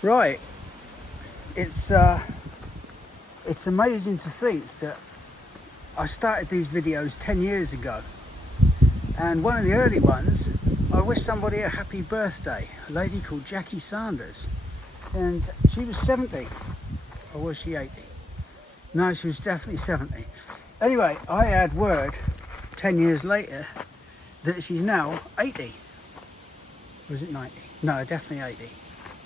Right, it's amazing to think that I started these videos 10 years ago, and one of the early ones I wished somebody a happy birthday, a lady called Jackie Sanders, and she was 70, or was she 80? No, she was definitely 70. Anyway, I had word 10 years later that she's now 80. Was it 90? No, definitely 80.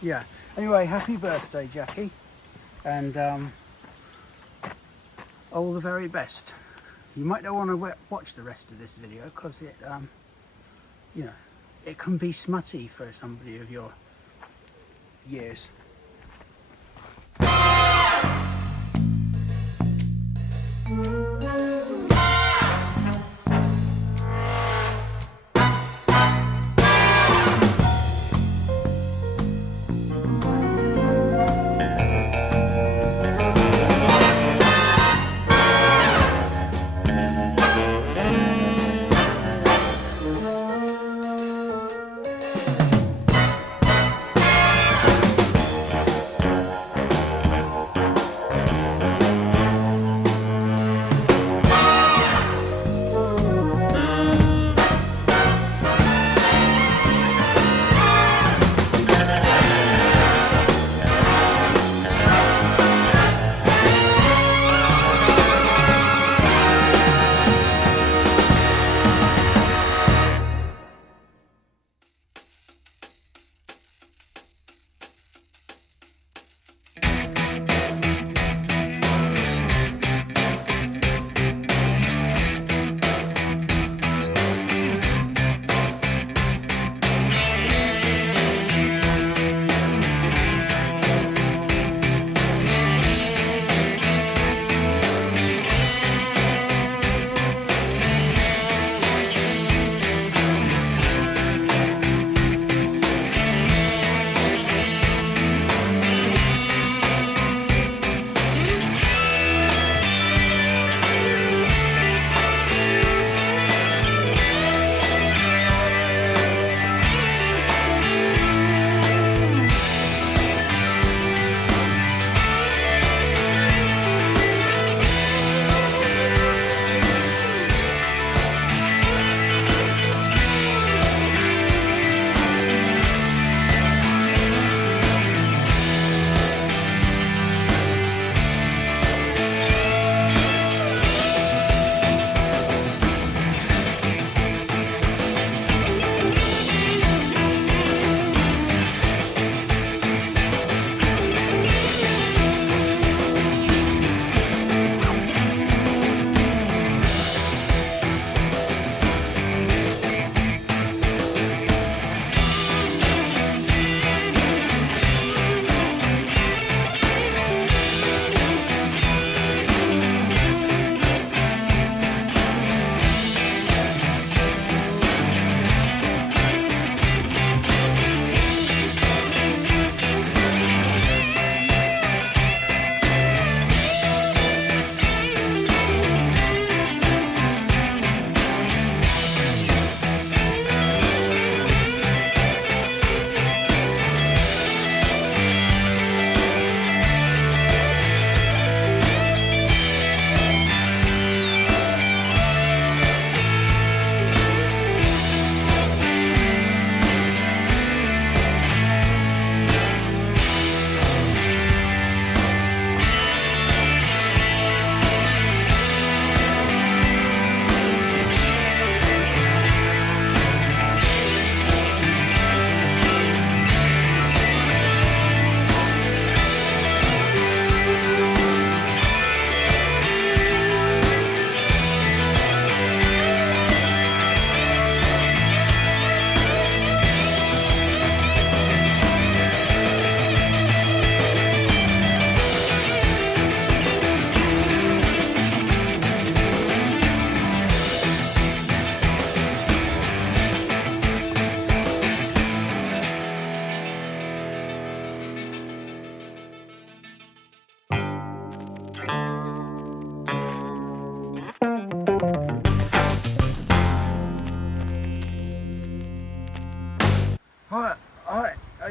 Yeah. Anyway, happy birthday, Jackie, and all the very best. You might not want to watch the rest of this video because it, you know, it can be smutty for somebody of your years.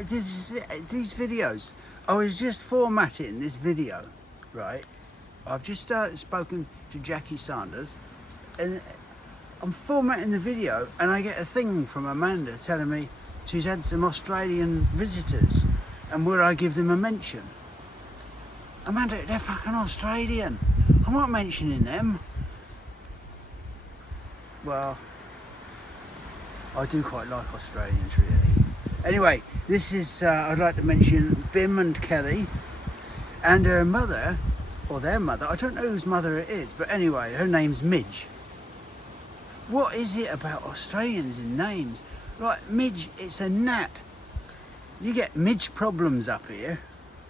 these videos, I was just formatting this video, right? I've just spoken to Jackie Sanders, and I'm formatting the video, and I get a thing from Amanda telling me she's had some Australian visitors, and would I give them a mention? Amanda, they're fucking Australian. I'm not mentioning them. Well, I do quite like Australians, really. Anyway, this is, I'd like to mention Bim and Kelly and her mother, or their mother. I don't know whose mother it is, but anyway, her name's Midge. What is it about Australians in names? Like, Midge, it's a gnat. You get midge problems up here.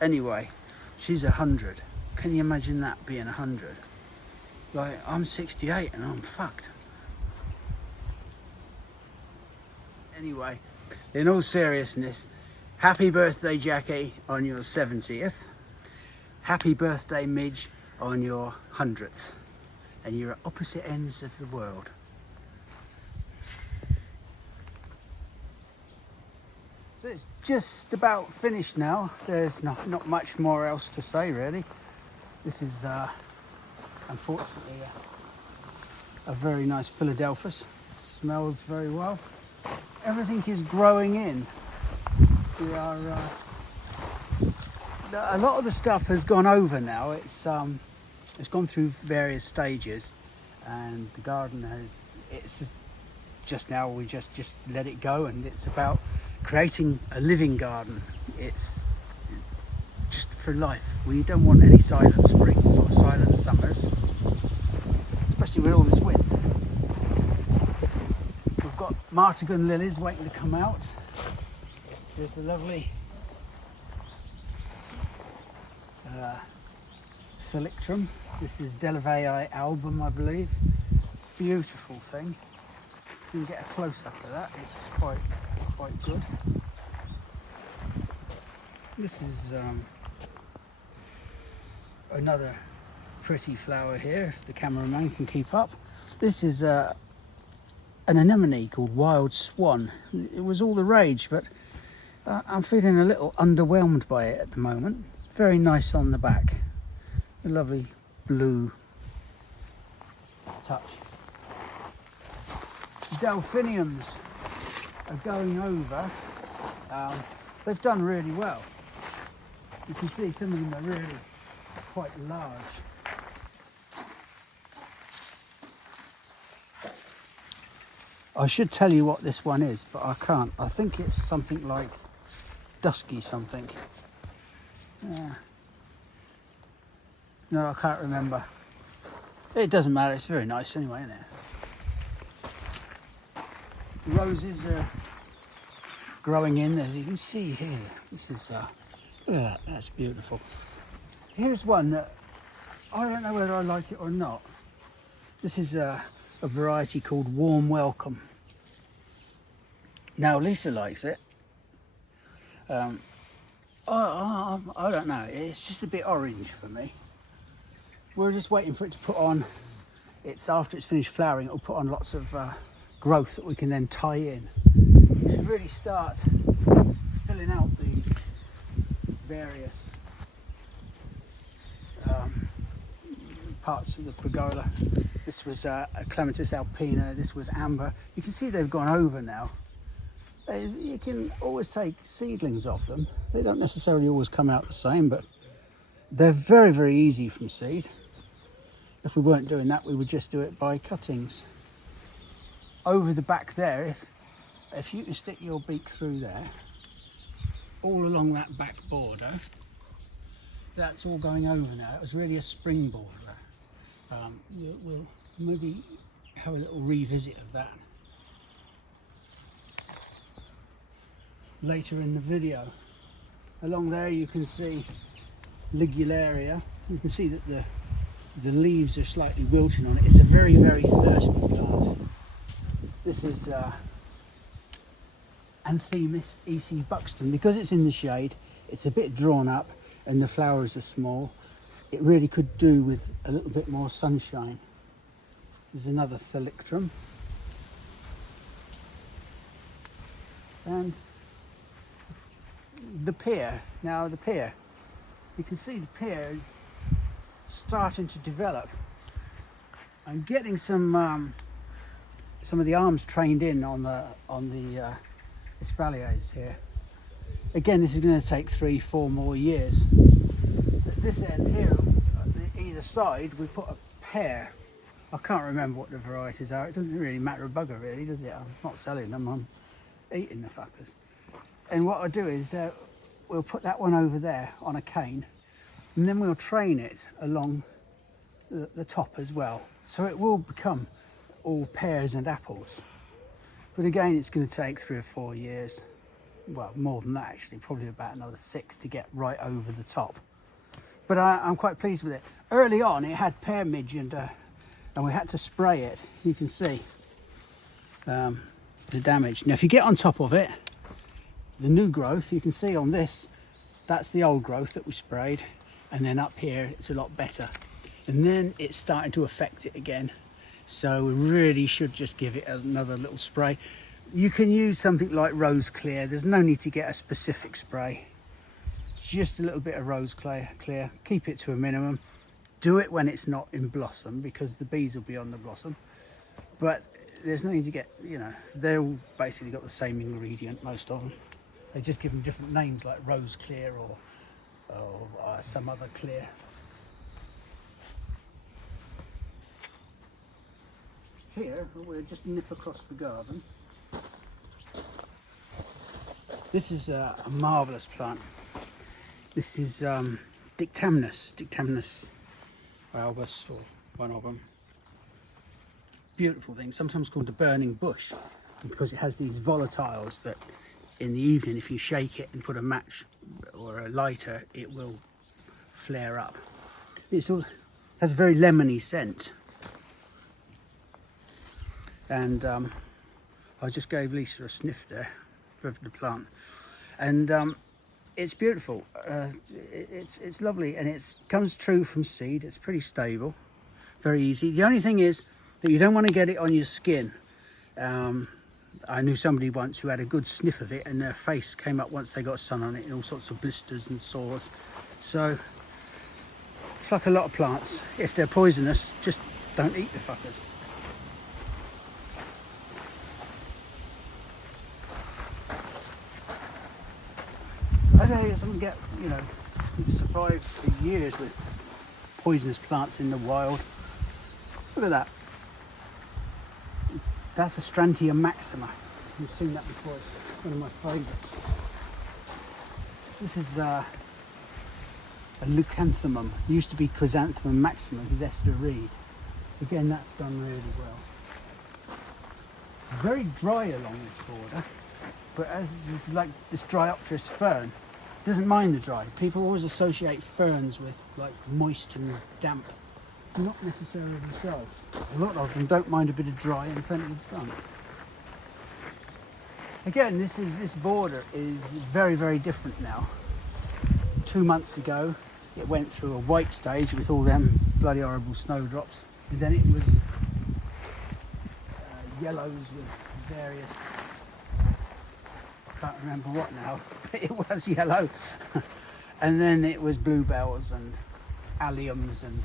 Anyway, she's 100. Can you imagine that being 100? Like, I'm 68 and I'm fucked. Anyway, in all seriousness, happy birthday, Jackie, on your 70th. Happy birthday, Midge, on your 100th. And you're at opposite ends of the world. So it's just about finished now. There's not much more else to say, really. This is unfortunately a very nice Philadelphus. Smells very well. Everything is growing in. We are a lot of the stuff has gone over now. It's gone through various stages, and the garden it's just now we just let it go, and it's about creating a living garden. It's just for life. We don't want any silent springs or silent summers, especially with all this wind. We've got martagon lilies waiting to come out. There's the lovely Philictrum. This is Delavei album, I believe. Beautiful thing. You can get a close-up of that. It's quite good. This is another pretty flower here, if the cameraman can keep up. This is an anemone called Wild Swan. It was all the rage, but I'm feeling a little underwhelmed by it at the moment. It's very nice on the back. A lovely blue touch. Delphiniums are going over. They've done really well. You can see some of them are really quite large. I should tell you what this one is, but I can't. I think it's something like dusky something. Yeah. No, I can't remember. It doesn't matter, it's very nice anyway, isn't it? The roses are growing in, as you can see here. This is, that's beautiful. Here's one that I don't know whether I like it or not. This is a variety called Warm Welcome. Now Lisa likes it. I don't know, it's just a bit orange for me. We're just waiting for it to put on, after it's finished flowering, it'll put on lots of growth that we can then tie in. We should really start filling out the various parts of the pergola. This was a Clematis alpina, this was amber. You can see they've gone over now. You can always take seedlings of them. They don't necessarily always come out the same, but they're very, very easy from seed. If we weren't doing that, we would just do it by cuttings. Over the back there, if you can stick your beak through there, all along that back border, that's all going over now. It was really a spring border. We'll maybe have a little revisit of that later in the video. Along there you can see Ligularia. You can see that the leaves are slightly wilting on it. It's a very, very thirsty plant. This is Anthemis E.C. Buxton. Because it's in the shade, it's a bit drawn up and the flowers are small. It really could do with a little bit more sunshine. There's another Philictrum. And the pear. Now the pear, you can see the pear is starting to develop. I'm getting some of the arms trained in on the espaliers here. Again, this is going to take 3-4 more years. At this end here, on either side, we put a pear. I can't remember what the varieties are. It doesn't really matter a bugger, really, does it? I'm not selling them. I'm eating the fuckers. And what I do is we'll put that one over there on a cane, and then we'll train it along the top as well, so it will become all pears and apples. But again, it's going to take 3 or 4 years. Well, more than that actually, probably about another 6 to get right over the top. But I'm quite pleased with it. Early on, it had pear midge, and we had to spray it. You can see the damage. Now, if you get on top of it, the new growth, you can see on this, that's the old growth that we sprayed, and then up here it's a lot better, and then it's starting to affect it again. So we really should just give it another little spray. You can use something like rose clear. There's no need to get a specific spray, just a little bit of rose clear. Keep it to a minimum. Do it when it's not in blossom, because the bees will be on the blossom. But there's no need to get, you know, they're all basically got the same ingredient, most of them. They just give them different names like rose clear or some other clear. Here, we'll just nip across the garden. This is a marvellous plant. This is Dictamnus albus, or one of them. Beautiful thing, sometimes called the burning bush, because it has these volatiles that in the evening, if you shake it and put a match or a lighter, it will flare up. It has a very lemony scent. And I just gave Lisa a sniff there of the plant, and it's beautiful. It's lovely, and it comes true from seed. It's pretty stable, very easy. The only thing is that you don't want to get it on your skin. I knew somebody once who had a good sniff of it, and their face came up once they got sun on it, and all sorts of blisters and sores. So it's like a lot of plants. If they're poisonous, just don't eat the fuckers. Azaleas get, you know, survive for years with poisonous plants in the wild. Look at that. That's a Strantia maxima. You've seen that before. It's one of my favourites. This is a leucanthemum. It used to be Chrysanthemum maxima. This is Esther Reed. Again, that's done really well. Very dry along this border, but as it's like this Dryopteris fern, it doesn't mind the dry. People always associate ferns with like moist and damp. Not necessarily so. A lot of them don't mind a bit of dry and plenty of sun. Again, this border is very, very different now. 2 months ago, it went through a white stage with all them bloody horrible snowdrops, and then it was yellows with various, I can't remember what now, but it was yellow. And then it was bluebells and alliums, and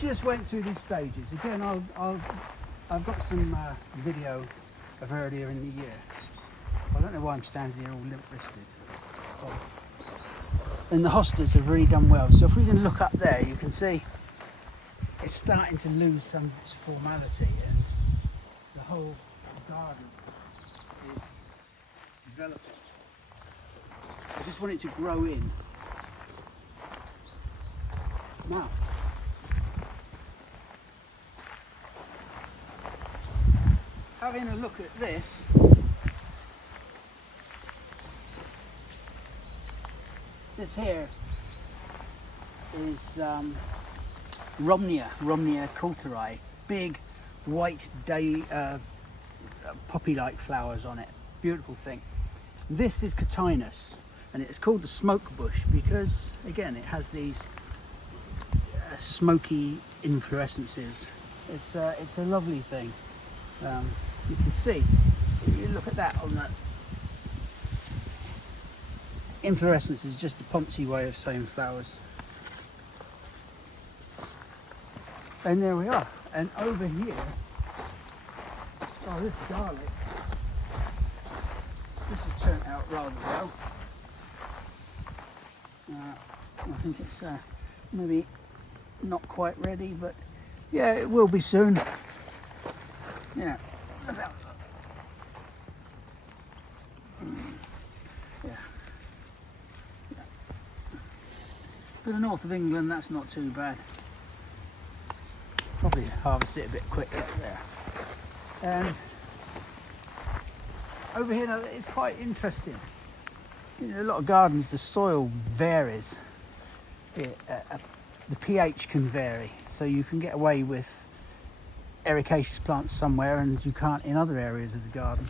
just went through these stages. Again, I've got some video of earlier in the year. I don't know why I'm standing here all limp-wristed. Oh. And the hostas have really done well. So if we can look up there, you can see it's starting to lose some of its formality, and the whole garden is developing. I just want it to grow in. Now, having a look at this, this here is Romnea coulteri, big white poppy-like flowers on it. Beautiful thing. This is Catinus, and it's called the smoke bush because, again, it has these smoky inflorescences. It's a lovely thing. You can see, if you look at that on that, inflorescence is just the Ponzi way of saying flowers. And there we are. And over here, oh, this garlic, this has turned out rather well. I think it's maybe not quite ready, but yeah, it will be soon. Yeah, that's out. Yeah. For the north of England, that's not too bad. Probably harvest it a bit quicker there. And over here, now, it's quite interesting. You know, a lot of gardens, the soil varies. The pH can vary, so you can get away with ericaceous plants somewhere and you can't in other areas of the garden.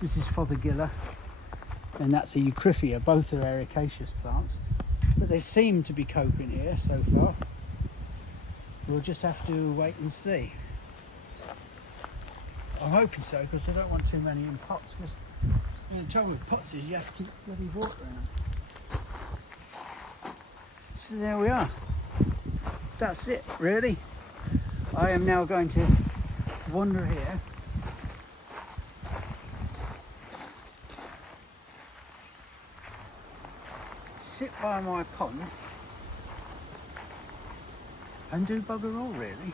This is Fothergilla and that's a Eucryphia. Both are ericaceous plants, but they seem to be coping here so far. We'll just have to wait and see. I'm hoping so, because I don't want too many in pots. Because the trouble with pots is you have to keep bloody water in them. So there we are. That's it, really. I am now going to wander here. Sit by my pond and do bugger all, really.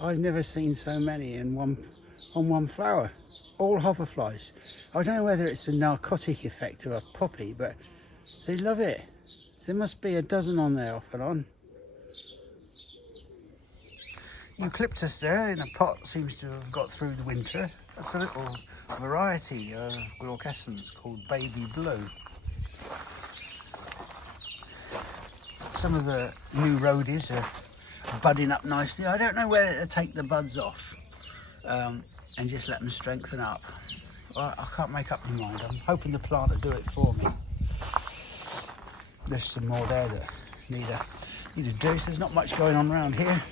I've never seen so many on one flower. All hoverflies. I don't know whether it's the narcotic effect of a poppy, but they love it. There must be a dozen on there off and on. Eucalyptus there in a pot seems to have got through the winter. That's a little variety of glaucescens called baby blue. Some of the new rhodies are budding up nicely. I don't know whether to take the buds off and just let them strengthen up. I can't make up my mind. I'm hoping the plant will do it for me. There's some more there that need a dose. There's not much going on around here,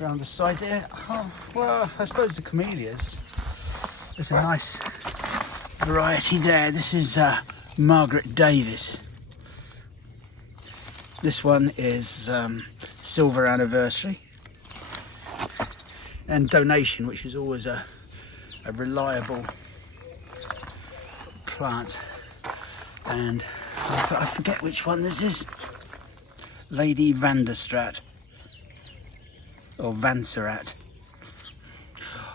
around the side there. Oh, well, I suppose the Camellias. There's a nice variety there. This is Margaret Davis. This one is Silver Anniversary and Donation, which is always a reliable plant. And I forget which one this is. Lady Vanderstrat or Vanserat.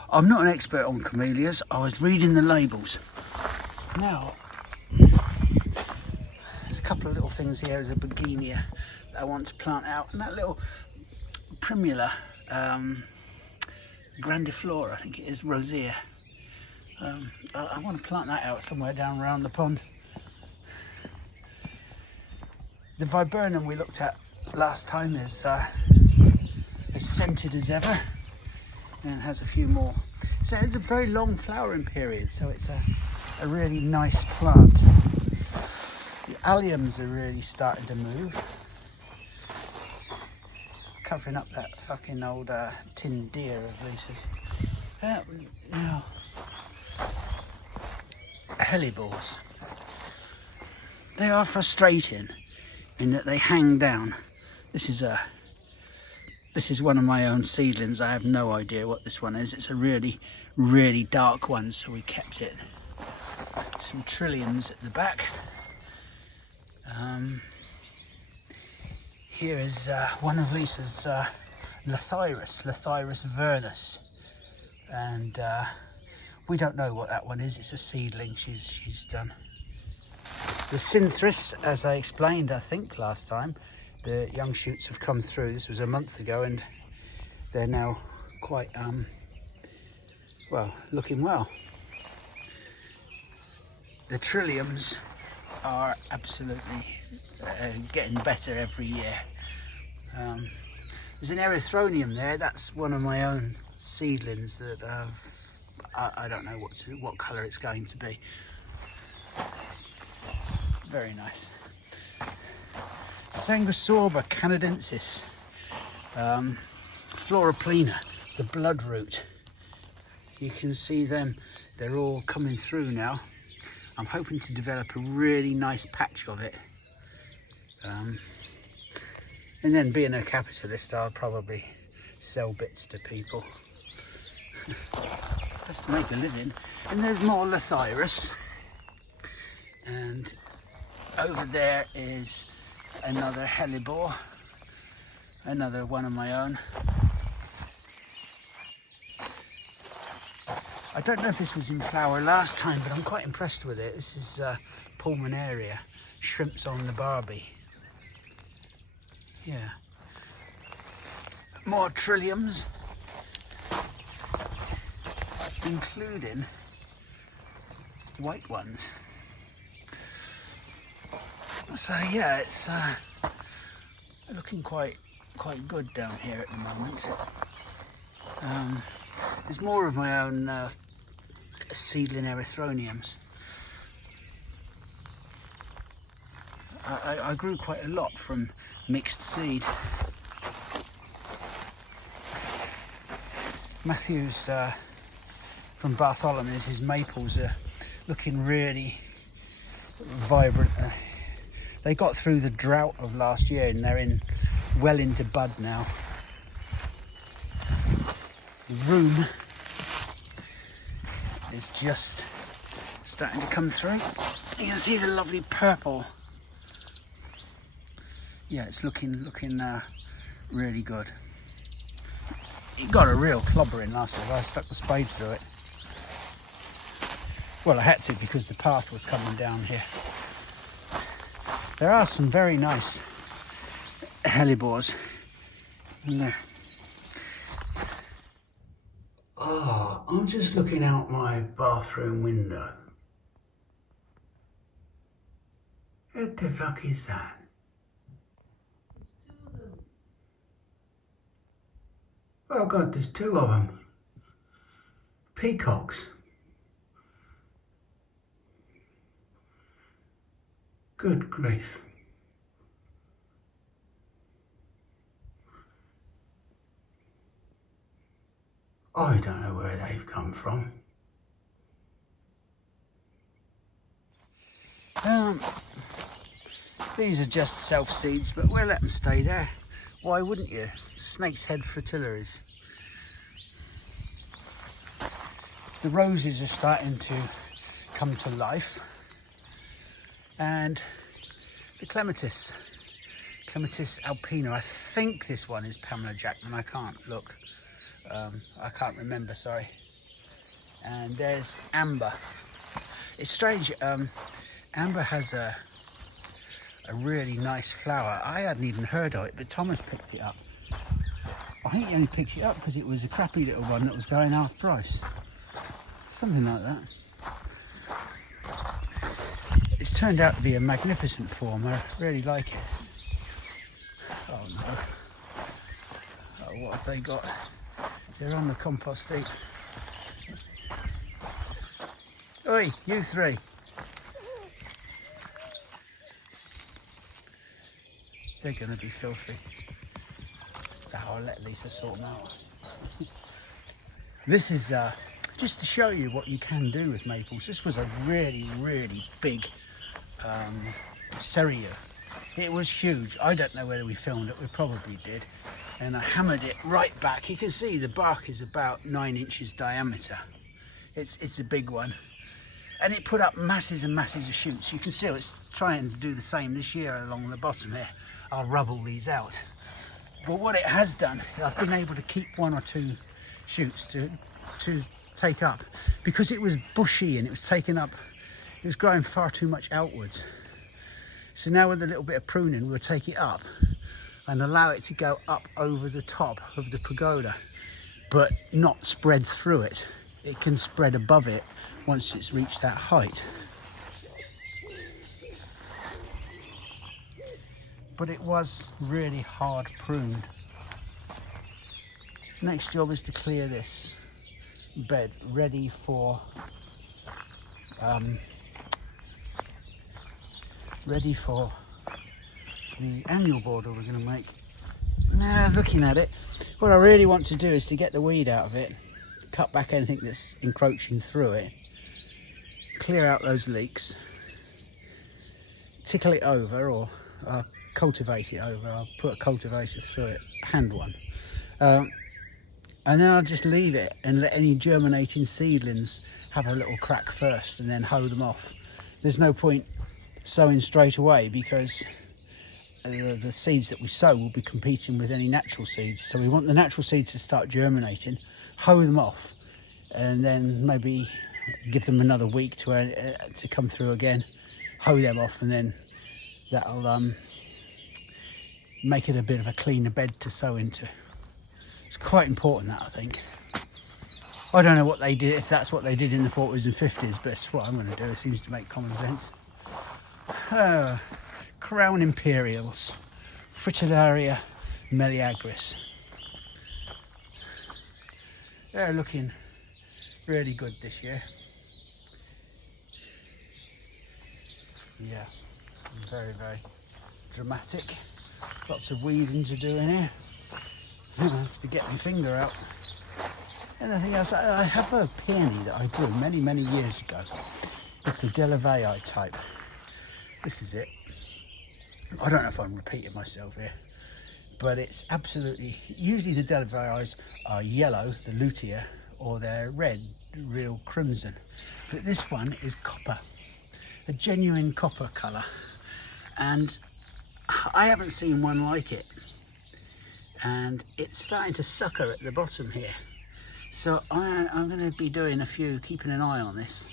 I'm not an expert on camellias. I was reading the labels. Now, there's a couple of little things here. There's a begonia that I want to plant out, and that little primula, grandiflora, I think it is, rosea. I want to plant that out somewhere down around the pond. The viburnum we looked at last time is as scented as ever and has a few more. So it's a very long flowering period, so it's a really nice plant. The alliums are really starting to move, covering up that fucking old tin deer of Lisa's. Now, hellebores. They are frustrating in that they hang down. This is one of my own seedlings. I have no idea what this one is. It's a really, really dark one, so we kept it. Some trilliums at the back. Here is one of Lisa's Lathyrus vernus, and we don't know what that one is. It's a seedling she's done. The Synthris, as I explained, I think last time, the young shoots have come through. This was a month ago, and they're now quite well, looking well. The trilliums are absolutely getting better every year. There's an erythronium there. That's one of my own seedlings that I don't know what colour it's going to be. very nice. Sanguisorba canadensis, Floriplena, the bloodroot. You can see them, they're all coming through now. I'm hoping to develop a really nice patch of it. And then being a capitalist, I'll probably sell bits to people. Just to make a living. And there's more Lathyrus. And over there is another hellebore, another one of my own. I don't know if this was in flower last time, but I'm quite impressed with it. This is Pulmonaria, shrimps on the Barbie. Yeah. More trilliums, including white ones. So yeah, it's looking quite good down here at the moment. There's more of my own seedling erythroniums. I grew quite a lot from mixed seed. Matthew's from Bartholomew's, his maples are looking really vibrant. They got through the drought of last year and they're well into bud now. The rheum is just starting to come through. You can see the lovely purple. Yeah, it's looking really good. It got a real clobbering last year. I stuck the spade through it. Well, I had to because the path was coming down here. There are some very nice hellebores in there. Oh, I'm just looking out my bathroom window. What the fuck is that? Oh God, there's two of them. Peacocks. Good grief. I don't know where they've come from. These are just self-seeds, but we'll let them stay there. Why wouldn't you? Snake's head fritillaries. The roses are starting to come to life. And the clematis alpina. I think this one is Pamela Jackman. I can't look. I can't remember, sorry. And there's amber. It's strange. Amber has a really nice flower. I hadn't even heard of it, but Thomas picked it up. I think he only picked it up because it was a crappy little one that was going half price. Something like that. It's turned out to be a magnificent form. I really like it. Oh no. Oh, what have they got? They're on the compost heap. Oi, you three. They're going to be filthy. Oh, I'll let Lisa sort them out. This is just to show you what you can do with maples. This was a really, really big cereal. It was huge. I don't know whether we filmed it. We probably did. And I hammered it right back. You can see the bark is about 9 inches diameter. It's a big one. And it put up masses and masses of shoots. You can see it's trying to do the same this year along the bottom here. I'll rub all these out. But what it has done, I've been able to keep 1 or 2 shoots to take up, because it was bushy and it was taken up, it was growing far too much outwards. So now with a little bit of pruning, we'll take it up and allow it to go up over the top of the pagoda, but not spread through it. It can spread above it once it's reached that height. But it was really hard pruned. Next job is to clear this bed ready for ready for the annual border we're going to make. Now, looking at it, what I really want to do is to get the weed out of it, cut back anything that's encroaching through it, clear out those leaks, tickle it over, or cultivate it over. I'll put a cultivator through it, hand one, and then I'll just leave it and let any germinating seedlings have a little crack first and then hoe them off. There's no point sowing straight away because the seeds that we sow will be competing with any natural seeds, so we want the natural seeds to start germinating, hoe them off, and then maybe give them another week to come through again, hoe them off, and then that'll make it a bit of a cleaner bed to sow into. It's quite important, that, I think. I don't know what they did, if that's what they did in the 40s and 50s, but it's what I'm going to do. It seems to make common sense. Crown Imperials, Fritillaria meleagris. They're looking really good this year. Yeah, very, very dramatic. Lots of weeding to do in here. I have to get my finger out. Anything else? I have a peony that I grew many, many years ago. It's the Delavayi type. This is it. I don't know if I'm repeating myself here, but it's absolutely, usually the Delavayis are yellow, the lutea, or they're red, real crimson. But this one is copper, a genuine copper colour. And I haven't seen one like it. And it's starting to sucker at the bottom here. So I'm going to be doing a few, keeping an eye on this.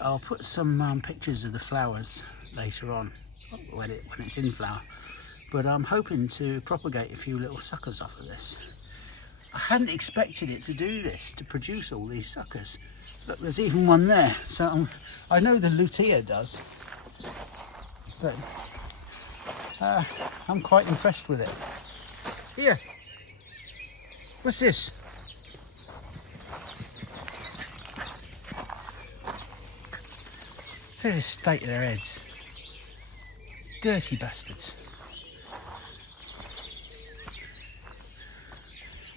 I'll put some pictures of the flowers later on when it's in flower, but I'm hoping to propagate a few little suckers off of this. I hadn't expected it to do this, to produce all these suckers. Look, there's even one there. So I know the lutea does, but I'm quite impressed with it. Here, what's this? Look at the state of their heads. Dirty bastards.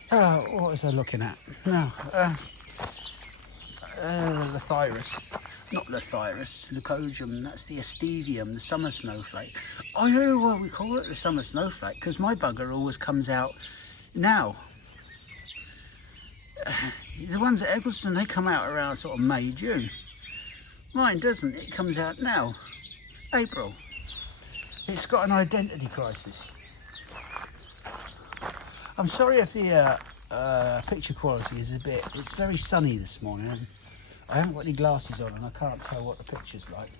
Oh, what was I looking at? No, Lethyrus. Not Lethyrus, leucojum, that's the Astevium, the summer snowflake. I don't know why we call it the summer snowflake, because my bugger always comes out now. The ones at Eggleston, they come out around sort of May, June. Mine doesn't, it comes out now, April. It's got an identity crisis. I'm sorry if the picture quality is a bit, it's very sunny this morning. I haven't got any glasses on and I can't tell what the picture's like.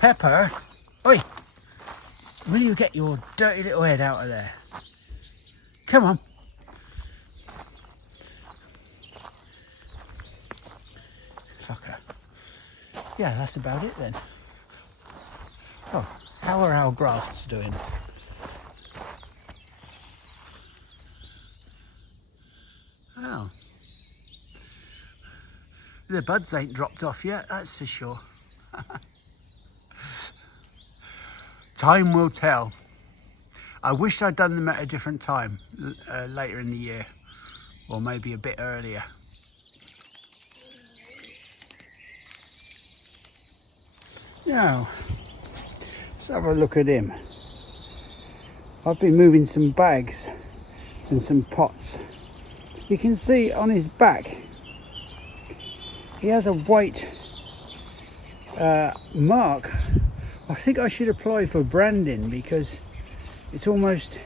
Pepper, oi, will you get your dirty little head out of there? Come on. Fucker. Yeah, that's about it then. Oh, how are our grafts doing? Oh. The buds ain't dropped off yet, that's for sure. Time will tell. I wish I'd done them at a different time, later in the year, or maybe a bit earlier. Now, let's have a look at him. I've been moving some bags and some pots. You can see on his back, he has a white mark. I think I should apply for branding because it's almost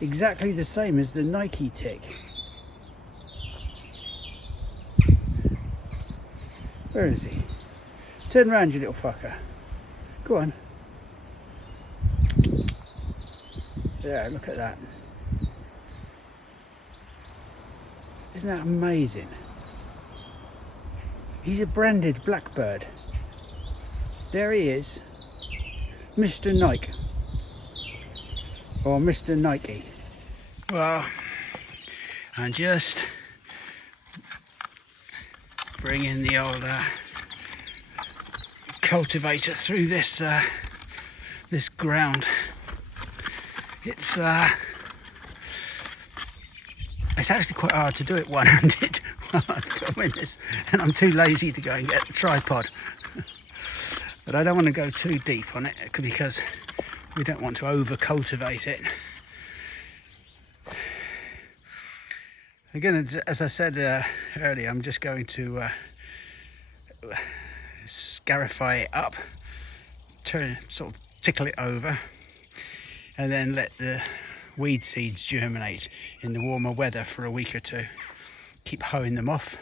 exactly the same as the Nike tick. Where is he? Turn around, you little fucker. Go on. Yeah, look at that. Isn't that amazing? He's a branded blackbird. There he is. Mr. Nike. Or Mr. Nike. Well, I'm just bringing the old cultivator through this this ground. It's actually quite hard to do it one-handed while I'm doing this, and I'm too lazy to go and get the tripod. But I don't want to go too deep on it because we don't want to over-cultivate it. Again, as I said earlier, I'm just going to scarify it up, sort of tickle it over, and then let the weed seeds germinate in the warmer weather for a week or two. Keep hoeing them off,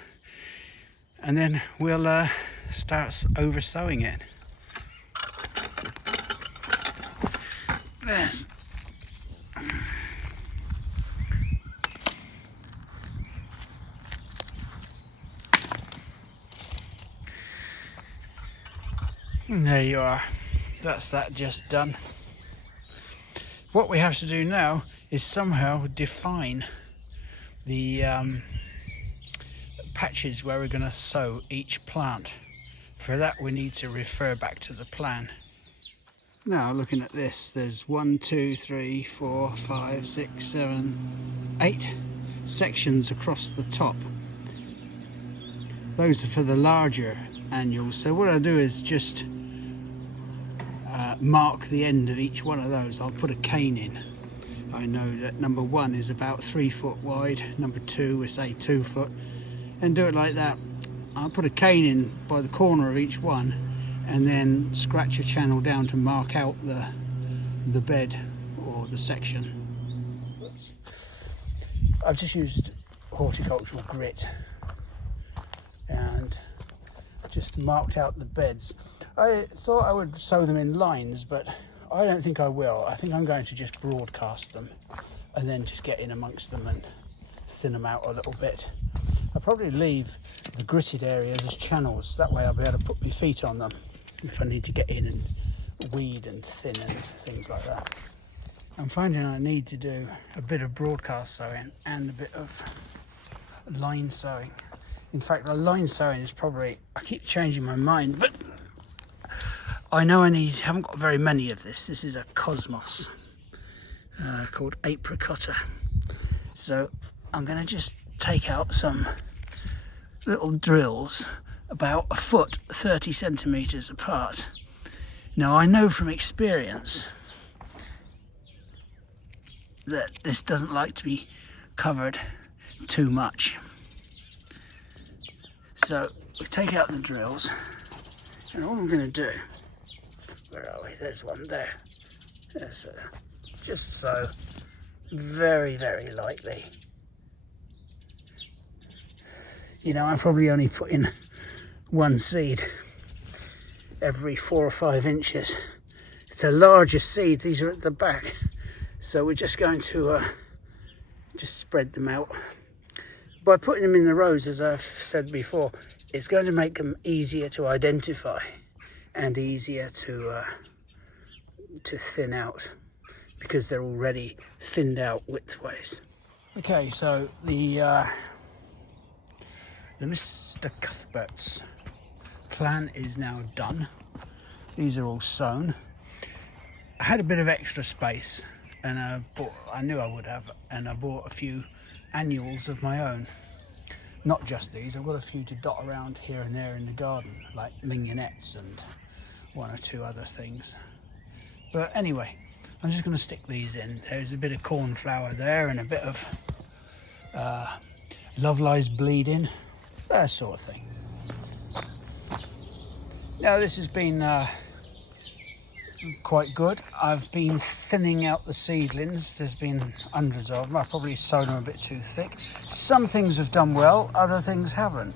and then we'll start over sowing it. Yes. And there you are. That's that just done. What we have to do now is somehow define the patches where we're going to sow each plant. For that we need to refer back to the plan. Now looking at this, there's 1, 2, 3, 4, 5, 6, 7, 8 sections across the top. Those are for the larger annuals. So what I'll do is just mark the end of each one of those. I'll put a cane in. I know that number 1 is about 3 foot wide, number 2 we say 2 foot, and do it like that. I'll put a cane in by the corner of each one, and then scratch a channel down to mark out the bed or the section. I've just used horticultural grit and just marked out the beds. I thought I would sow them in lines, but I don't think I will. I think I'm going to just broadcast them and then just get in amongst them and thin them out a little bit. I'll probably leave the gritted areas as channels. That way I'll be able to put my feet on them if I need to get in and weed and thin and things like that. I'm finding I need to do a bit of broadcast sowing and a bit of line sowing. In fact, the line sowing is probably, I keep changing my mind, but I know haven't got very many of this. This is a cosmos called apricota. So I'm going to just take out some little drills about 1 foot 30 centimeters apart. Now I know from experience that this doesn't like to be covered too much. So we take out the drills, and all I'm going to do, where are we? There's one there. There's just so very, very lightly. You know, I'm probably only putting 1 seed every 4 or 5 inches. It's a larger seed. These are at the back, so we're just going to just spread them out. By putting them in the rows, as I've said before, it's going to make them easier to identify and easier to thin out because they're already thinned out widthways. Okay, so the Mr. Cuthbert's plan is now done. These are all sown. I had a bit of extra space, and I knew I would have, and I bought a few annuals of my own. Not just these, I've got a few to dot around here and there in the garden, like mignonettes and 1 or 2 other things. But anyway, I'm just going to stick these in. There's a bit of cornflower there and a bit of love lies bleeding, that sort of thing. Now this has been quite good. I've been thinning out the seedlings. There's been hundreds of them. I probably sowed them a bit too thick. Some things have done well, other things haven't.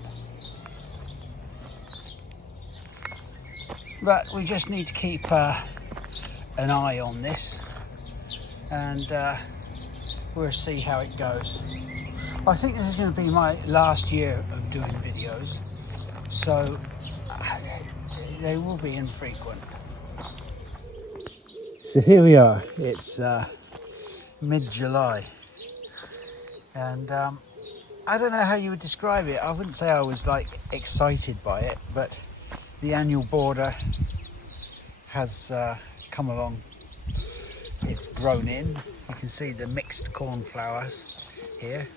But we just need to keep an eye on this, and we'll see how it goes. I think this is going to be my last year of doing videos, so they will be infrequent. So here we are, it's mid-July, and I don't know how you would describe it. I wouldn't say I was like excited by it, but the annual border has come along. It's grown in. You can see the mixed cornflowers here.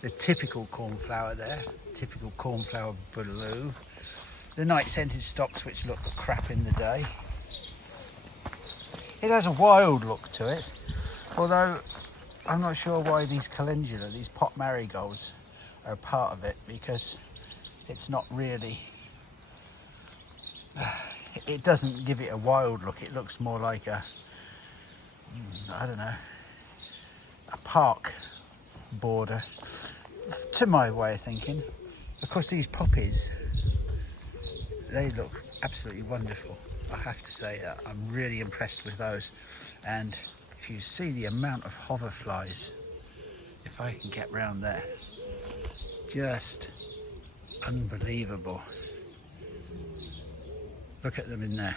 The typical cornflower there, typical cornflower blue. The night scented stocks which look crap in the day. It has a wild look to it, although I'm not sure why these calendula, these pot marigolds, are part of it, because it's not really, it doesn't give it a wild look. It looks more like a, I don't know, a park border, to my way of thinking. Of course, these poppies, they look absolutely wonderful. I have to say that I'm really impressed with those. And if you see the amount of hoverflies, if I can get round there, just unbelievable. Look at them in there.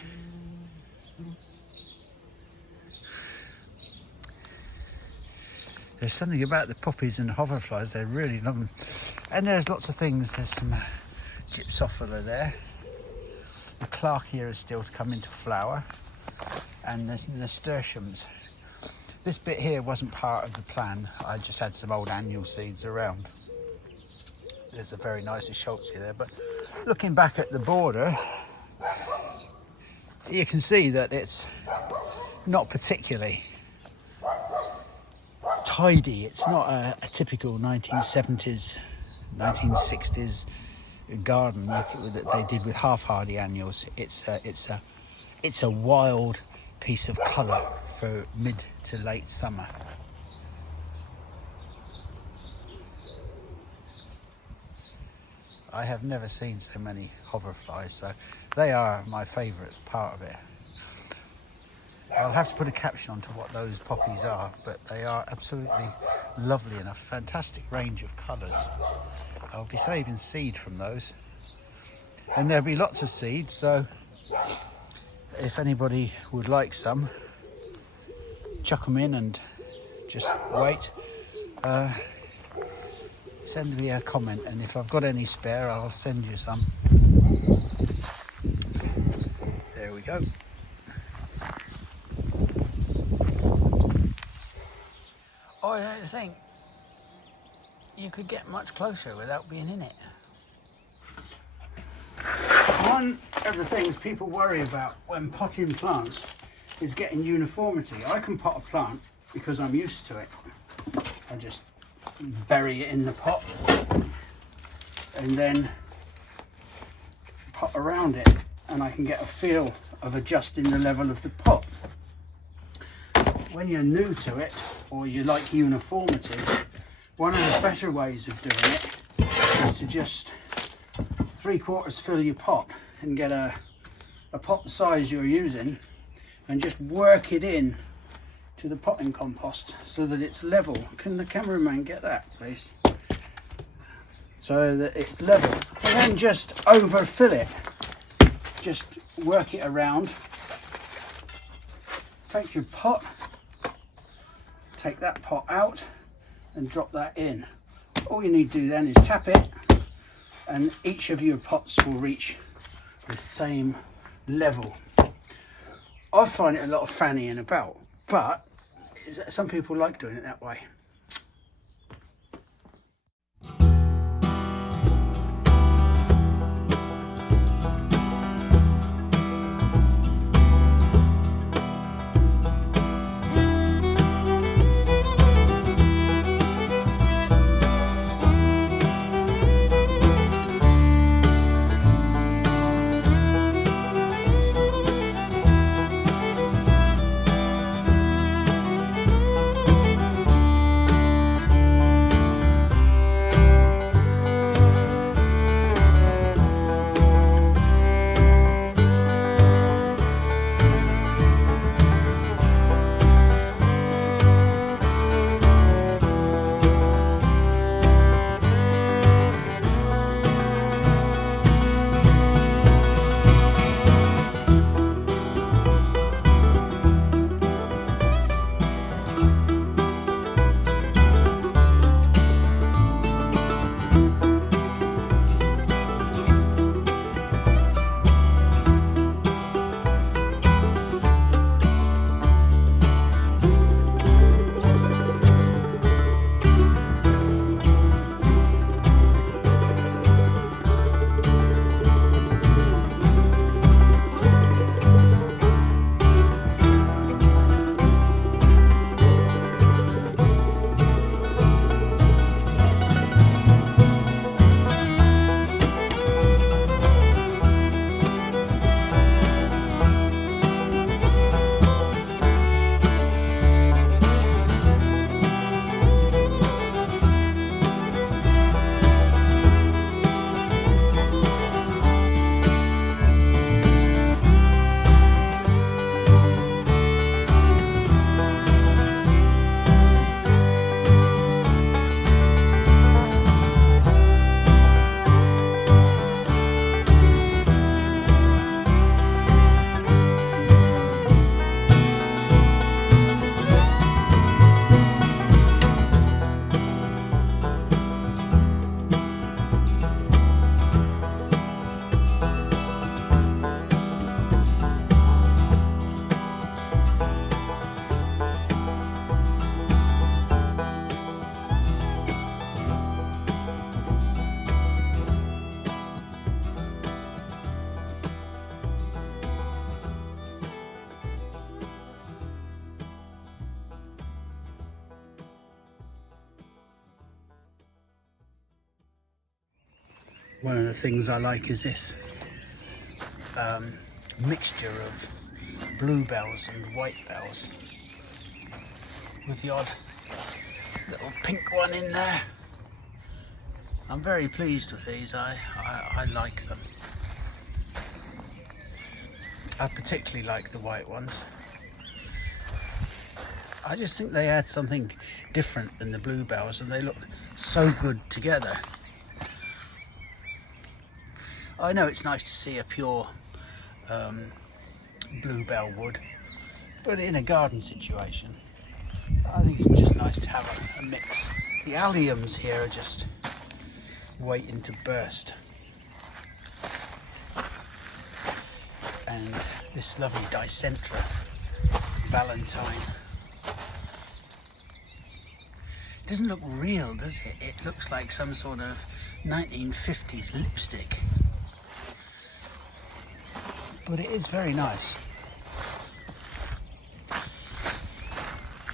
There's something about the poppies and hoverflies, they really love them. And there's lots of things. There's some gypsophila there. The Clarkia is still to come into flower, and there's nasturtiums. This bit here wasn't part of the plan. I just had some old annual seeds around. There's a very nice Schultzia there, but looking back at the border, you can see that it's not particularly tidy. It's not a typical 1970s, 1960s garden that they did with half-hardy annuals. It's a wild piece of colour for mid to late summer. I have never seen so many hoverflies, so they are my favourite part of it. I'll have to put a caption onto what those poppies are, but they are absolutely lovely and a fantastic range of colours. I'll be saving seed from those, and there'll be lots of seeds, so if anybody would like some, chuck them in and just wait. Send me a comment, and if I've got any spare, I'll send you some. There we go. I don't think you could get much closer without being in it. One of the things people worry about when potting plants is getting uniformity. I can pot a plant because I'm used to it. I just bury it in the pot and then pot around it, and I can get a feel of adjusting the level of the pot. When you're new to it, or you like uniformity, one of the better ways of doing it is to just 3/4 fill your pot and get a pot the size you're using, and just work it in to the potting compost so that it's level. Can the cameraman get that, please? So that it's level. And then just overfill it. Just work it around. Take your pot, take that pot out and drop that in. All you need to do then is tap it, and each of your pots will reach the same level. I find it a lot of fannying about, but some people like doing it that way. One of the things I like is this mixture of bluebells and white bells, with the odd little pink one in there. I'm very pleased with these. I like them. I particularly like the white ones. I just think they add something different than the bluebells, and they look so good together. I know it's nice to see a pure bluebell wood, but in a garden situation, I think it's just nice to have a mix. The alliums here are just waiting to burst. And this lovely Dicentra Valentine. It doesn't look real, does it? It looks like some sort of 1950s lipstick. But it is very nice.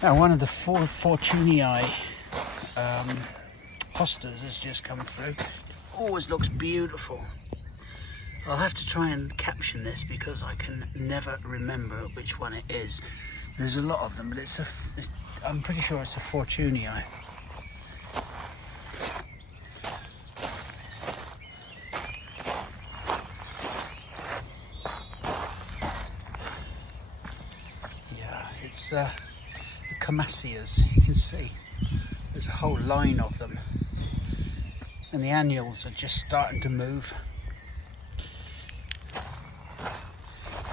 Now, one of the Fortunii hostas has just come through. It always looks beautiful. I'll have to try and caption this because I can never remember which one it is. There's a lot of them, but I'm pretty sure it's a Fortunii. Yeah, it's the Camellias. You can see there's a whole line of them, and the annuals are just starting to move.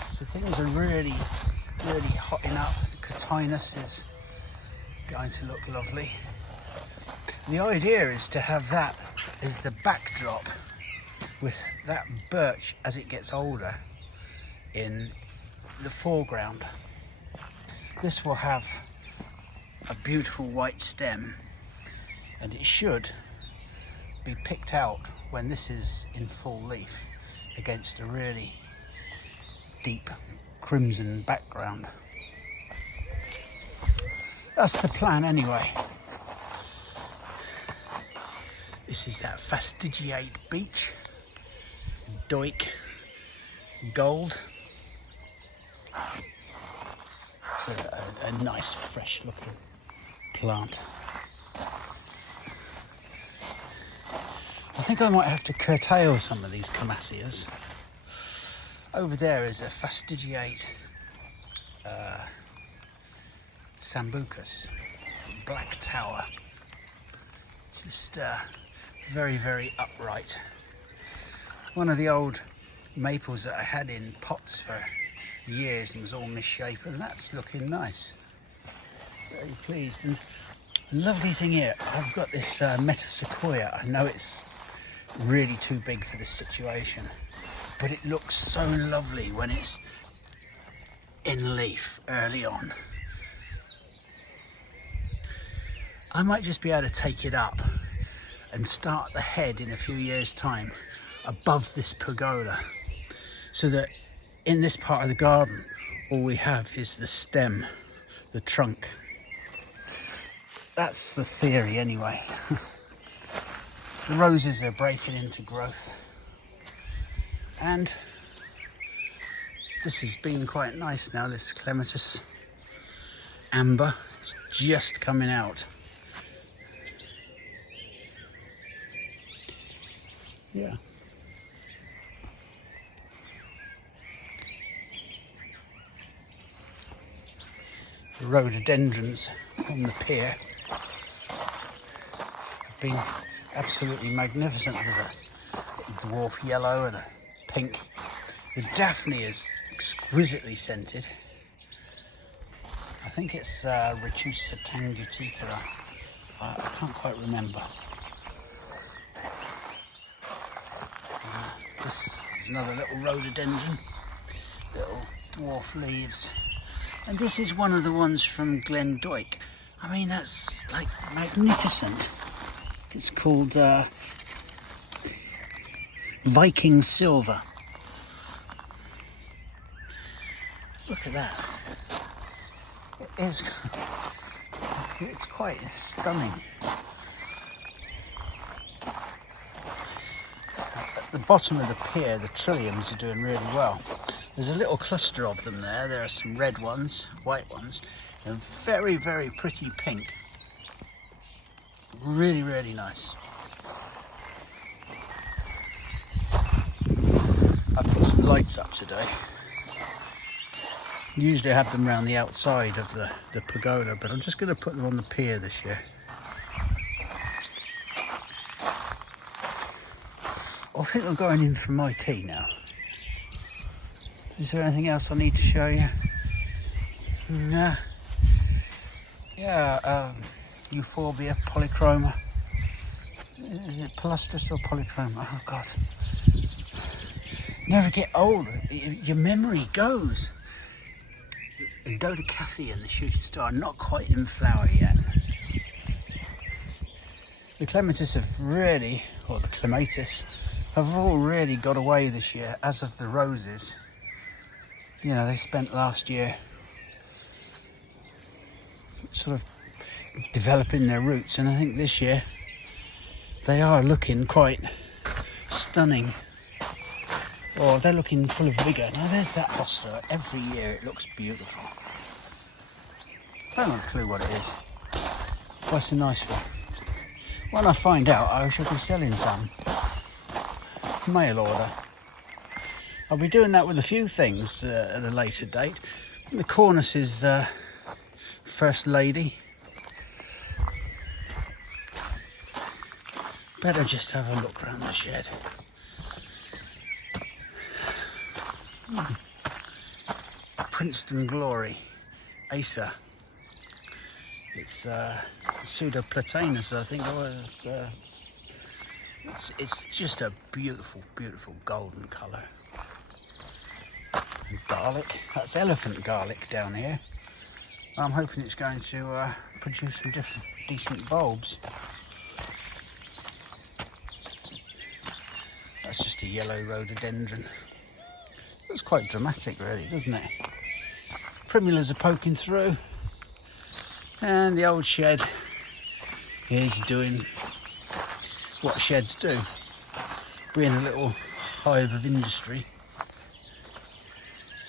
So things are really hotting up. The Cotinus is going to look lovely. The idea is to have that as the backdrop, with that birch as it gets older in the foreground. This will have a beautiful white stem, and it should be picked out when this is in full leaf against a really deep crimson background. That's the plan anyway. This is that fastigiate beech, Doik gold. It's a nice fresh looking plant. I think I might have to curtail some of these Camellias. Over there is a fastigiate Sambucus, black tower. Just very upright. One of the old maples that I had in pots for years and was all misshapen. That's looking nice. Very pleased. And the lovely thing here, I've got this metasequoia. I know it's really too big for this situation, but it looks so lovely when it's in leaf early on. I might just be able to take it up and start the head in a few years' time above this pergola, so that in this part of the garden all we have is the stem, the trunk. That's the theory anyway. The roses are breaking into growth, and this has been quite nice now. This clematis amber is just coming out. Yeah. The rhododendrons on the pear have been absolutely magnificent. There's a dwarf yellow and a pink. The Daphne is exquisitely scented. I think it's Retusa tangutica. I can't quite remember. This is another little rhododendron, little dwarf leaves. And this is one of the ones from Glen Doik. I mean, that's like magnificent. It's called Viking Silver. Look at that. It's quite stunning. bottom of the pear, the trilliums are doing really well. There's a little cluster of them there. There are some red ones, white ones, and very, very pretty pink. Really, really nice. I put some lights up today. Usually I have them around the outside of the pergola, but I'm just going to put them on the pier this year. I think I'm going in for my tea now. Is there anything else I need to show you? Nah. Yeah, euphorbia, polychroma. Is it palustus or polychroma? Oh God. Never get old. Your memory goes. The Dodecathy and the shooting star are not quite in flower yet. The clematis have really, or the clematis, have all really got away this year, as of the roses. You know, they spent last year sort of developing their roots, and I think this year they are looking quite stunning. Oh, they're looking full of vigour. Now there's that hosta. Every year it looks beautiful. I haven't got a clue what it is. But it's a nice one. When I find out, I shall be selling some. Mail order. I'll be doing that with a few things at a later date. The cornice is First Lady. Better just have a look around the shed. Princeton Glory, Acer. It's pseudoplatanus, I think. It's just a beautiful, beautiful golden colour. Garlic, that's elephant garlic down here. I'm hoping it's going to produce some decent bulbs. That's just a yellow rhododendron. Looks quite dramatic really, doesn't it? Primulas are poking through, and the old shed is doing what sheds do, being a little hive of industry.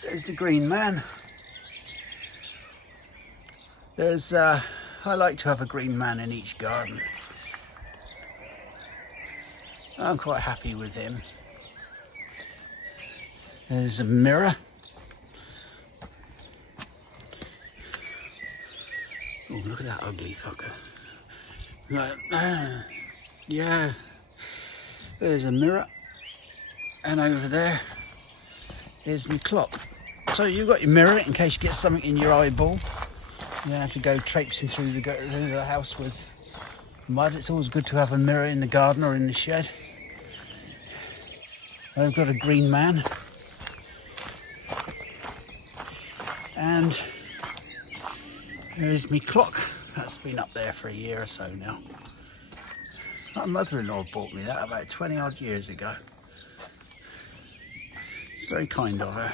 There's the green man. I like to have a green man in each garden. I'm quite happy with him. There's a mirror. Oh, look at that ugly fucker. Yeah. There's a mirror. And over there is my clock. So you've got your mirror in case you get something in your eyeball. You don't have to go traipsing through the house with mud. It's always good to have a mirror in the garden or in the shed. I've got a green man. And there's my clock. That's been up there for a year or so now. My mother-in-law bought me that about 20 odd years ago. It's very kind of her.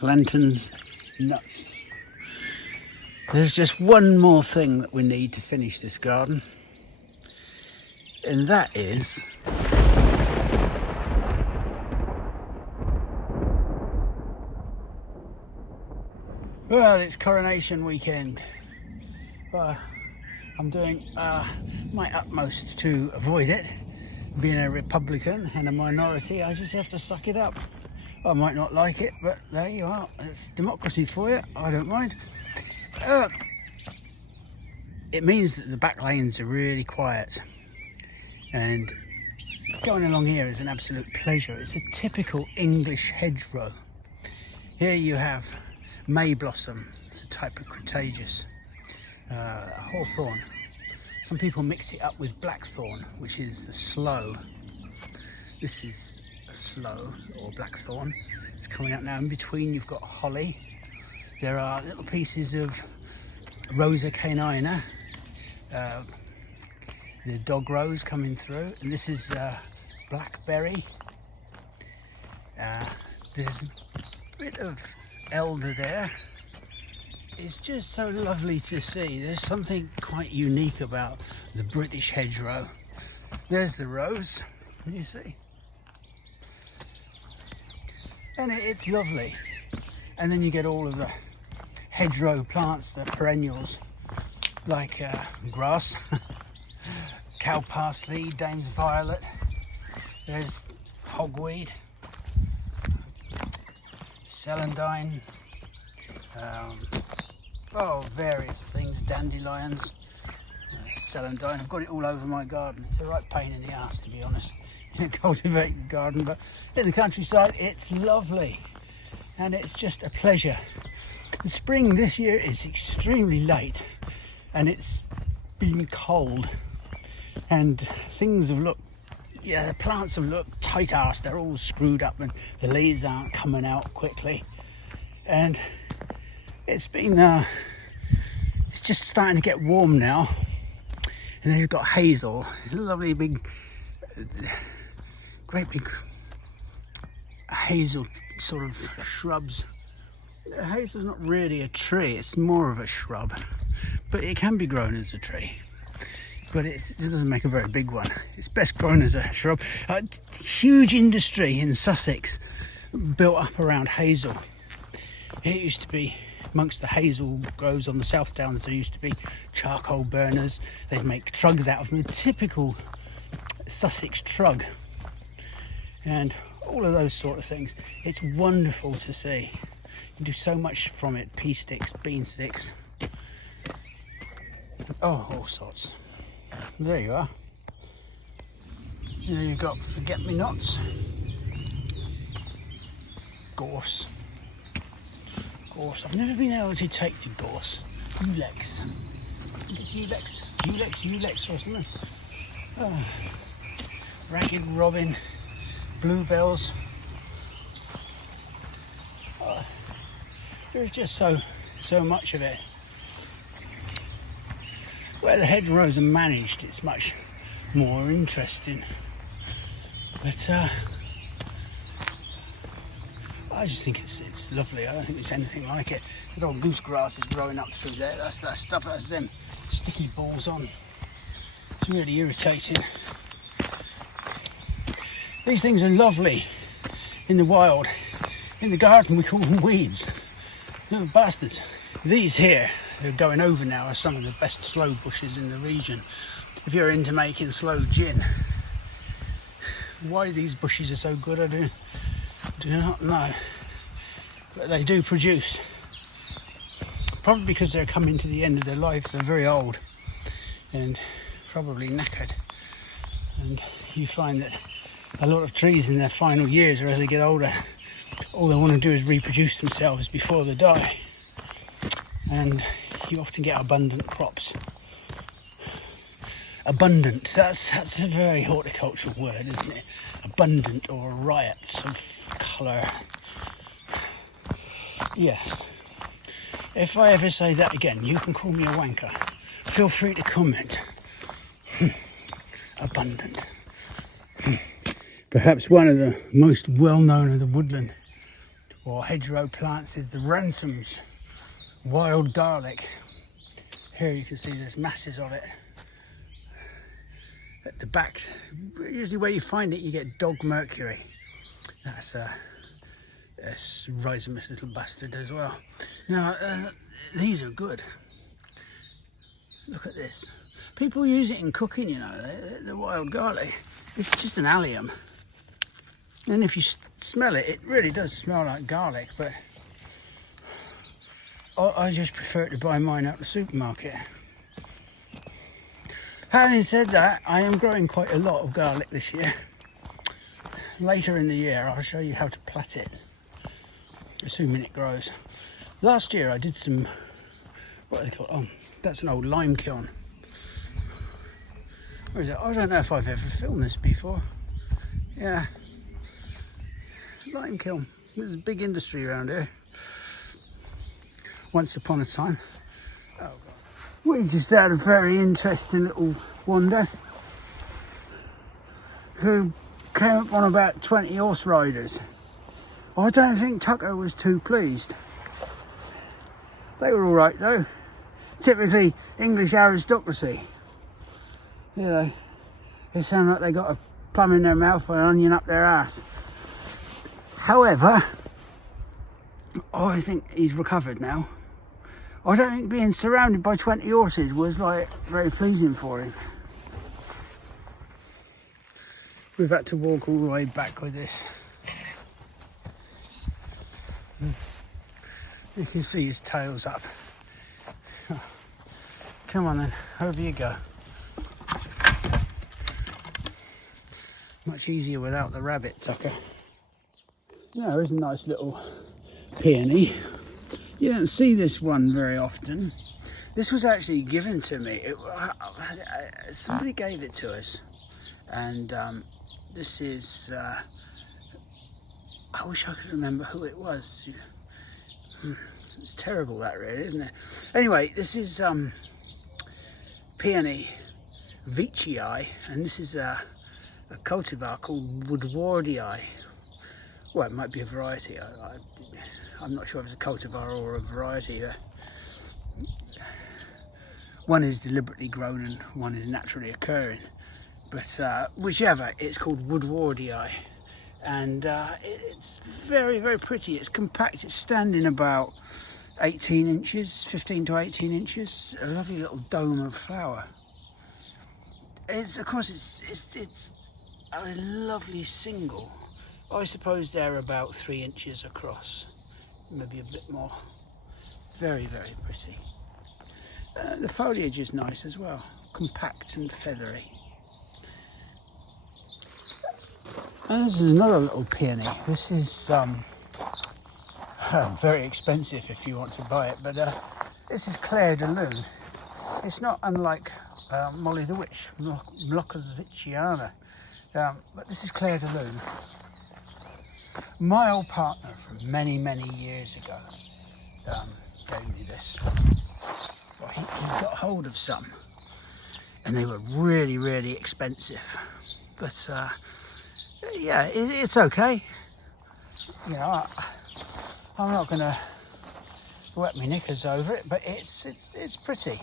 Lanterns, nuts. There's just one more thing that we need to finish this garden, and that is well, it's coronation weekend. I'm doing my utmost to avoid it. Being a Republican and a minority, I just have to suck it up. I might not like it, but there you are. It's democracy for you. I don't mind. It means that the back lanes are really quiet, and going along here is an absolute pleasure. It's a typical English hedgerow. Here you have May blossom. It's a type of crataegus. Hawthorn. Some people mix it up with blackthorn, which is the sloe. This is a sloe or blackthorn. It's coming out now. In between you've got holly. There are little pieces of Rosa canina, the dog rose coming through, and this is blackberry. There's a bit of elder there. It's just so lovely to see. There's something quite unique about the British hedgerow. There's the rose, you see. And it's lovely. And then you get all of the hedgerow plants, the perennials, like grass, cow parsley, Dame's violet. There's hogweed, celandine, various things, dandelions, celandine. I've got it all over my garden. It's a right pain in the ass, to be honest, in a cultivated garden, but in the countryside it's lovely and it's just a pleasure. The spring this year is extremely late and it's been cold and things have looked, the plants have looked tight-assed. They're all screwed up and the leaves aren't coming out quickly, and it's been it's just starting to get warm now. And then you've got hazel. It's a lovely big, great big hazel sort of shrubs. Hazel's not really a tree, it's more of a shrub, but it can be grown as a tree. But it doesn't make a very big one. It's best grown as a shrub. Huge industry in Sussex built up around hazel. It used to be, amongst the hazel groves on the South Downs, there used to be charcoal burners. They'd make trugs out of them, a typical Sussex trug, and all of those sort of things. It's wonderful to see. You do so much from it. Pea sticks, bean sticks, all sorts. There you are. And then you've got forget-me-nots, gorse. I've never been able to take to gorse. Ulex. I think it's Ulex or something. Ragged robin, bluebells. There's just so much of it. Where the hedgerows are managed, it's much more interesting. But I just think it's lovely. I don't think there's anything like it. The old goose grass is growing up through there. That's that stuff. That's them sticky balls on. It's really irritating. These things are lovely in the wild. In the garden, we call them weeds. Little bastards. These here, they're going over now, are some of the best sloe bushes in the region. If you're into making sloe gin, why these bushes are so good, I do not know, but they do produce. Probably because they're coming to the end of their life. They're very old and probably knackered, and you find that a lot of trees in their final years, or as they get older, all they want to do is reproduce themselves before they die, and you often get abundant crops. Abundant, that's a very horticultural word, isn't it? Abundant, or riots of colour. Yes. If I ever say that again, you can call me a wanker. Feel free to comment. Abundant. Perhaps one of the most well-known of the woodland or hedgerow plants is the ransoms, wild garlic. Here you can see there's masses of it. At the back, usually where you find it, you get dog mercury. That's a rhizomous little bastard as well. Now, these are good. Look at this. People use it in cooking, you know, the wild garlic. It's just an allium. And if you smell it, it really does smell like garlic, but I just prefer to buy mine out the supermarket. Having said that, I am growing quite a lot of garlic this year. Later in the year, I'll show you how to plat it, assuming it grows. Last year I did some, what are they called? Oh, that's an old lime kiln. Where is it? I don't know if I've ever filmed this before. Yeah, lime kiln. There's a big industry around here. Once upon a time. Oh God. We just had a very interesting little wander who came up on about 20 horse riders. I don't think Tucker was too pleased. They were all right though. Typically English aristocracy. You know, They sound like they got a plum in their mouth or an onion up their ass. However, I think he's recovered now. I don't think being surrounded by 20 horses was like very pleasing for him. We've had to walk all the way back with this. You can see his tail's up. Come on then, over you go. Much easier without the rabbit sucker. Yeah, there's a nice little peony. You don't see this one very often. This was actually given to me. Somebody gave it to us. And this is, I wish I could remember who it was. It's terrible that really, isn't it? Anyway, this is Peony veitchii, and this is a cultivar called woodwardii. Well, it might be a variety. I'm not sure if it's a cultivar or a variety. One is deliberately grown and one is naturally occurring. But whichever, it's called woodwardii. And it's very, very pretty. It's compact. It's standing about 18 inches, 15 to 18 inches. A lovely little dome of flower. It's, of course, it's a lovely single. I suppose they're about 3 inches across, maybe a bit more. Very, very pretty. The foliage is nice as well, compact and feathery. And this is another little peony. This is very expensive if you want to buy it, but this is Claire de Lune. It's not unlike Molly the Witch, Mloccas Vicciana, but this is Claire de Lune. My old partner from many, many years ago gave me this. Well, he got hold of some, and they were really, really expensive. But yeah, it's okay. You know, I'm not going to wet my knickers over it, but it's pretty.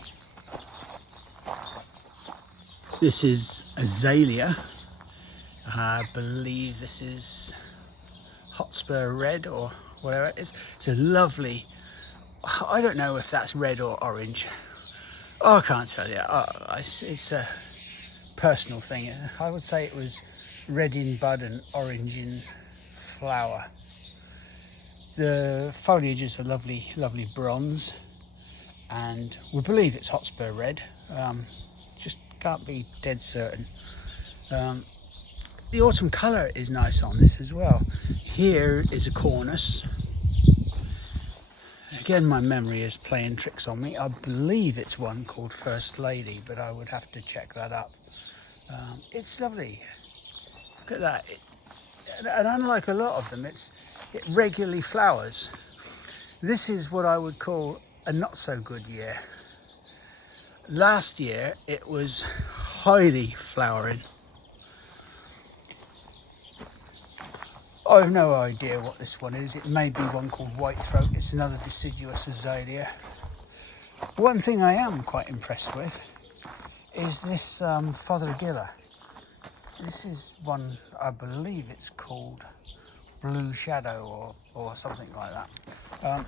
This is azalea. I believe this is Hotspur Red or whatever. It's a lovely, I don't know if that's red or orange. Oh, I can't tell you. It's a personal thing. I would say it was red in bud and orange in flower. The foliage is a lovely, lovely bronze, and we believe it's Hotspur Red. Just can't be dead certain. The autumn colour is nice on this as well. Here is a cornice. Again, my memory is playing tricks on me. I believe it's one called First Lady, but I would have to check that up. It's lovely. Look at that. And unlike a lot of them, it regularly flowers. This is what I would call a not so good year. Last year, it was highly flowering. I have no idea what this one is. It may be one called white throat. It's another deciduous azalea. One thing I am quite impressed with is this fothergilla. This is one, I believe it's called Blue Shadow or something like that.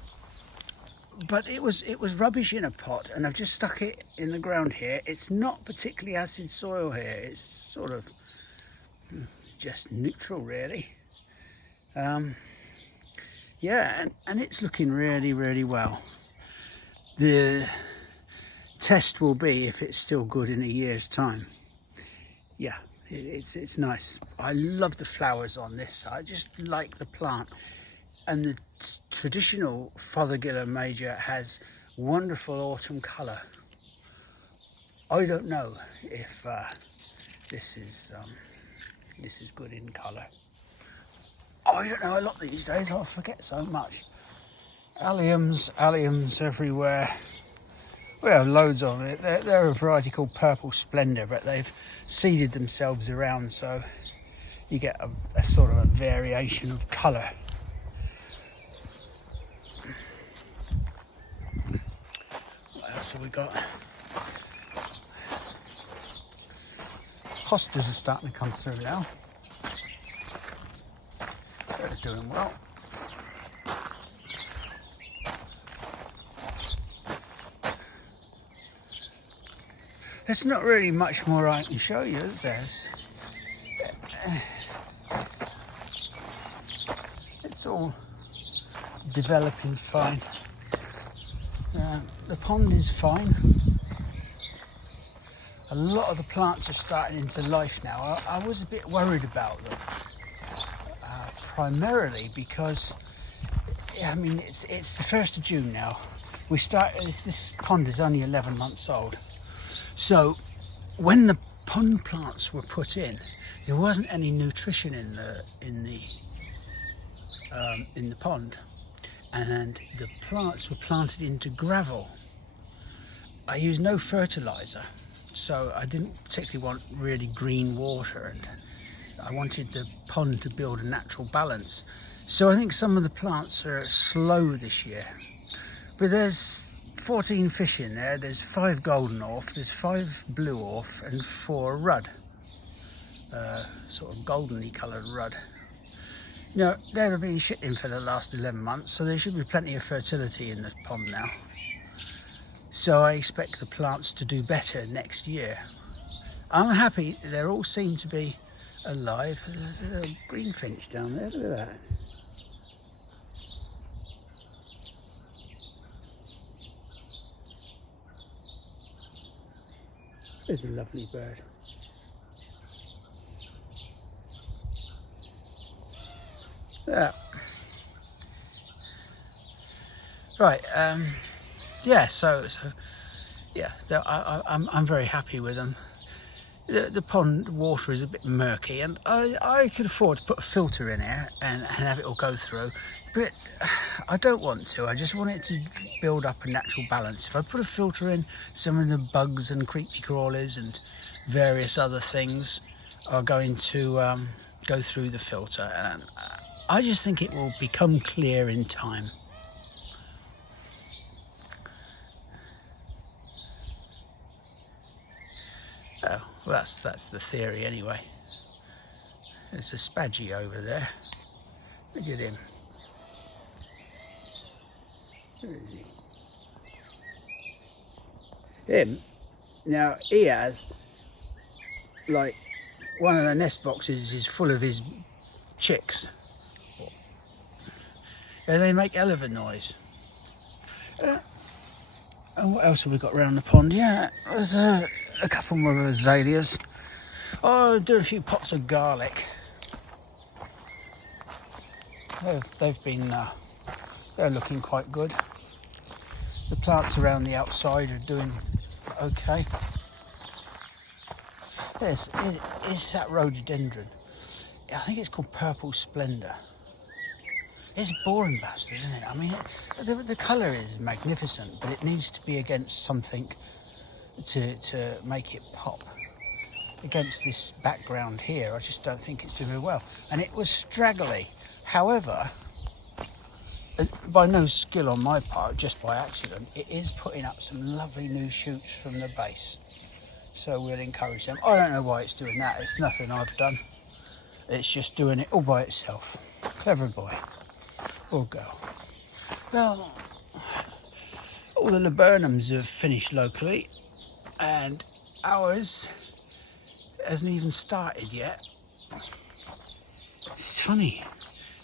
But it was rubbish in a pot, and I've just stuck it in the ground here. It's not particularly acid soil here. It's sort of just neutral, really. Yeah, and it's looking really, really well. The test will be if it's still good in a year's time. Yeah, it's nice. I love the flowers on this. I just like the plant. And the traditional Fothergilla major has wonderful autumn colour. I don't know if this is good in colour. I don't know a lot these days. I forget so much. Alliums everywhere. We have loads of it. They're a variety called Purple Splendour, but they've seeded themselves around, so you get a sort of a variation of colour. What else have we got? hostas are starting to come through now. They're doing well. There's not really much more I can show you, is there? It's all developing fine. The pond is fine. A lot of the plants are starting into life now. I was a bit worried about them, primarily because, I mean, it's the 1st of June now. This pond is only 11 months old. So when the pond plants were put in, there wasn't any nutrition in the pond, and the plants were planted into gravel. I used no fertilizer, so I didn't particularly want really green water, and I wanted the pond to build a natural balance. So I think some of the plants are slow this year, but there's 14 fish in there. There's 5 golden orph, there's 5 blue orph and 4 rudd, sort of goldenly coloured rudd. Now, they've been shitting for the last 11 months, so there should be plenty of fertility in the pond now. So I expect the plants to do better next year. I'm happy. They all seem to be alive. There's a little greenfinch down there, look at that. There's a lovely bird. Yeah. Right. Yeah. So yeah. I'm very happy with them. The pond water is a bit murky, and I could afford to put a filter in here and have it all go through, but I don't want to. I just want it to build up a natural balance. If I put a filter in, some of the bugs and creepy crawlers and various other things are going to go through the filter, and I just think it will become clear in time. Oh, well, that's the theory anyway. There's a spadgy over there. Look at him. Where is he? Him. Now he has, like, one of the nest boxes is full of his chicks. And they make hell of a noise. And what else have we got around the pond? Yeah, there's a couple more azaleas. Oh, doing a few pots of garlic. They've been, they're looking quite good. The plants around the outside are doing okay. It's that rhododendron. I think it's called purple splendor. It's a boring bastard, isn't it? I mean, the colour is magnificent, but it needs to be against something to make it pop. Against this background here, I just don't think it's doing very well. And it was straggly. However, by no skill on my part, just by accident, it is putting up some lovely new shoots from the base. So we'll encourage them. I don't know why it's doing that. It's nothing I've done. It's just doing it all by itself. Clever boy. Or girl. Well, all the laburnums have finished locally, and ours hasn't even started yet. It's funny.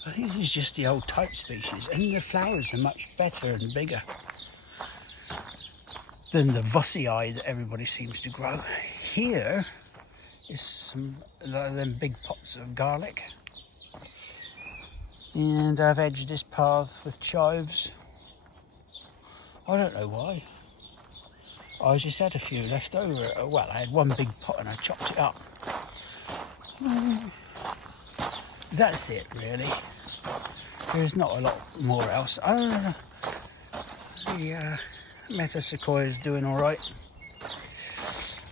I think this is just the old type species, and the flowers are much better and bigger than the Vossii that everybody seems to grow. Here is some of them big pots of garlic. And I've edged this path with chives. I don't know why. I just had a few left over. Well, I had one big pot and I chopped it up. That's it, really. There's not a lot more else. The metasequoia is doing all right.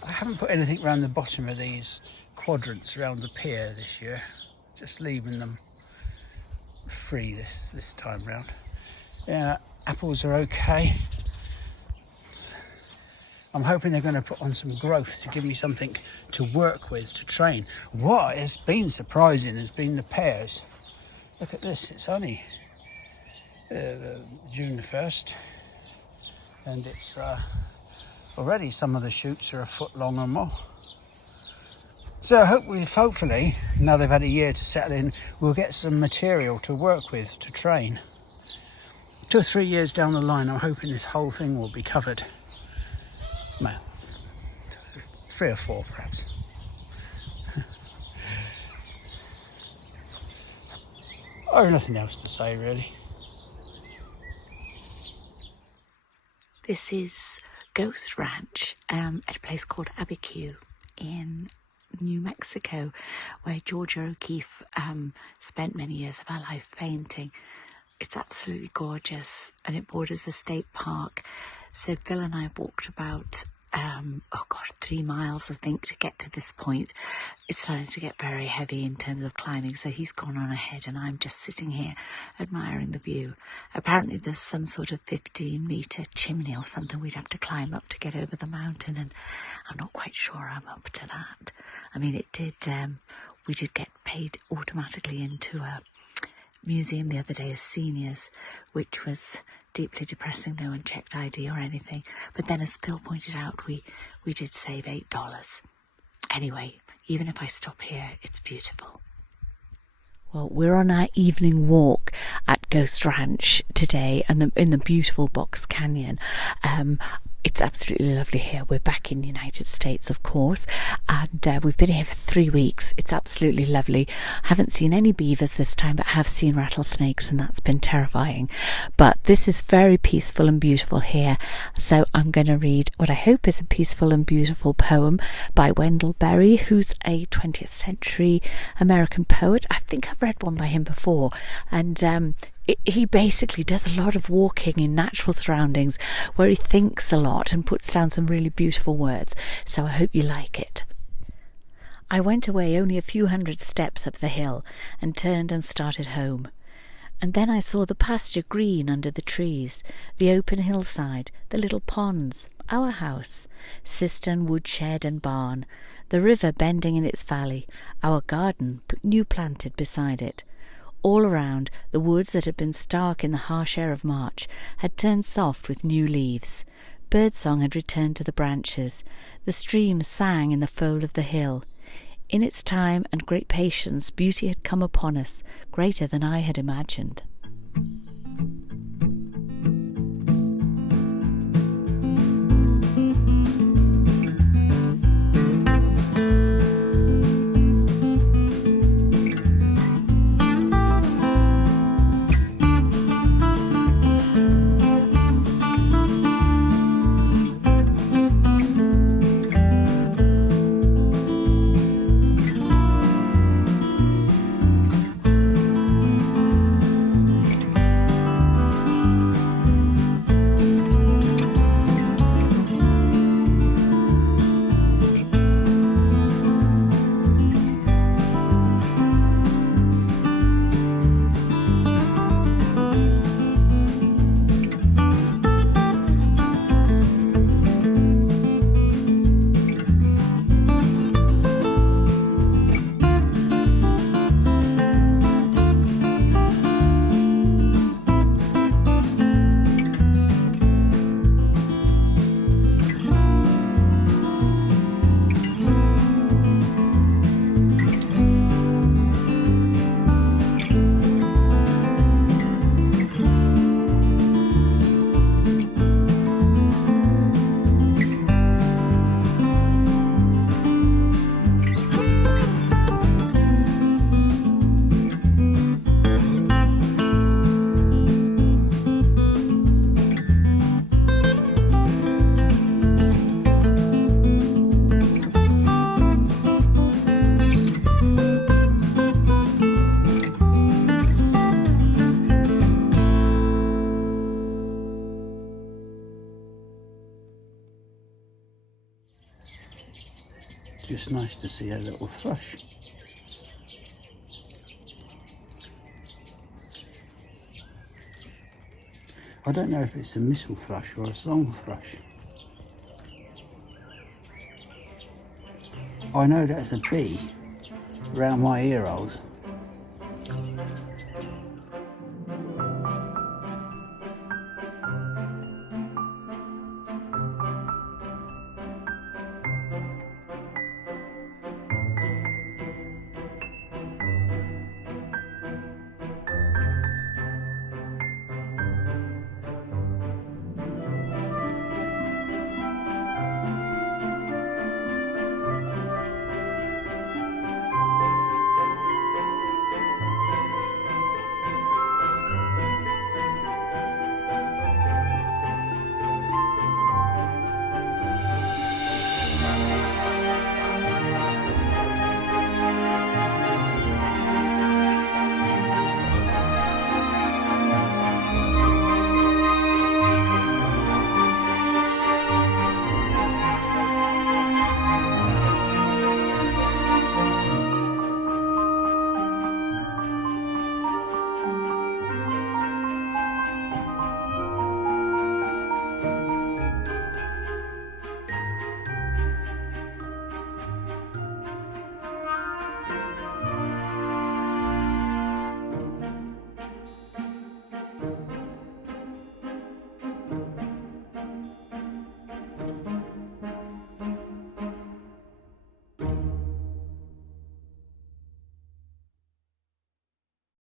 I haven't put anything around the bottom of these quadrants around the pear this year. Just leaving them free this time round. Yeah, apples are okay. I'm hoping they're going to put on some growth to give me something to work with, to train. What has been surprising has been the pears. Look at this, it's only June the 1st, and it's already some of the shoots are a foot long or more. So hopefully, now they've had a year to settle in, we'll get some material to work with, to train. 2 or 3 years down the line, I'm hoping this whole thing will be covered. Well, 3 or 4 perhaps. I have nothing else to say really. This is Ghost Ranch at a place called Abiquiu in New Mexico, where Georgia O'Keeffe spent many years of her life painting. It's absolutely gorgeous, and it borders a state park. So Phil and I have walked about 3 miles I think to get to this point. It's starting to get very heavy in terms of climbing, so he's gone on ahead and I'm just sitting here admiring the view. Apparently there's some sort of 15-metre chimney or something we'd have to climb up to get over the mountain, and I'm not quite sure I'm up to that. I mean, we did get paid automatically into a museum the other day as seniors, which was deeply depressing. No one checked ID or anything, but then as Phil pointed out, we did save $8. Anyway, even if I stop here, it's beautiful. Well, we're on our evening walk at Ghost Ranch today, and in the beautiful Box Canyon. It's absolutely lovely here. We're back in the United States, of course, and we've been here for 3 weeks. It's absolutely lovely. I haven't seen any beavers this time, but have seen rattlesnakes, and that's been terrifying. But this is very peaceful and beautiful here, so I'm going to read what I hope is a peaceful and beautiful poem by Wendell Berry, who's a 20th century American poet. I think I've read one by him before, and he basically does a lot of walking in natural surroundings where he thinks a lot and puts down some really beautiful words. So I hope you like it. I went away only a few hundred steps up the hill and turned and started home. And then I saw the pasture green under the trees, the open hillside, the little ponds, our house, cistern, woodshed and barn, the river bending in its valley, our garden new planted beside it. All around, the woods that had been stark in the harsh air of March had turned soft with new leaves. Birdsong had returned to the branches. The stream sang in the fold of the hill. In its time and great patience, beauty had come upon us, greater than I had imagined. Just nice to see a little thrush. I don't know if it's a missile thrush or a song thrush. I know that's a bee around my ear holes.